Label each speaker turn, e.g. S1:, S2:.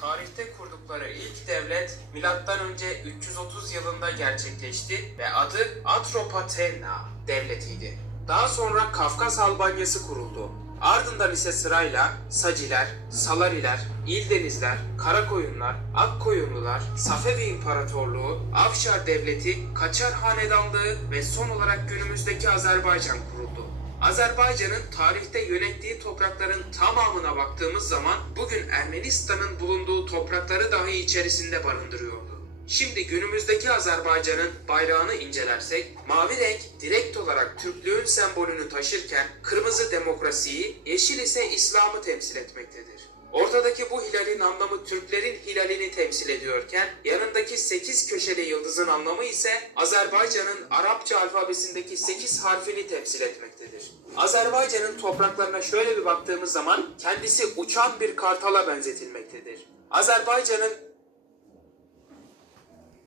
S1: tarihte kurdukları ilk devlet M.Ö. 330 yılında gerçekleşti ve adı Atropatena devletiydi. Daha sonra Kafkas Albanyası kuruldu. Ardından ise sırayla Saciler, Salariler, İldenizler, Karakoyunlar, Akkoyunlular, Safevi İmparatorluğu, Afşar Devleti, Kaçar Hanedanlığı ve son olarak günümüzdeki Azerbaycan kuruldu. Azerbaycan'ın tarihte yönettiği toprakların tamamına baktığımız zaman bugün Ermenistan'ın bulunduğu toprakları dahi içerisinde barındırıyordu. Şimdi günümüzdeki Azerbaycan'ın bayrağını incelersek, mavi renk direkt olarak Türklüğün sembolünü taşırken kırmızı demokrasiyi, yeşil ise İslam'ı temsil etmektedir. Ortadaki bu hilalin anlamı Türklerin hilalini temsil ediyorken yanındaki 8 köşeli yıldızın anlamı ise Azerbaycan'ın Arapça alfabesindeki 8 harfini temsil etmektedir. Azerbaycan'ın topraklarına şöyle bir baktığımız zaman kendisi uçan bir kartala benzetilmektedir. Azerbaycan'ın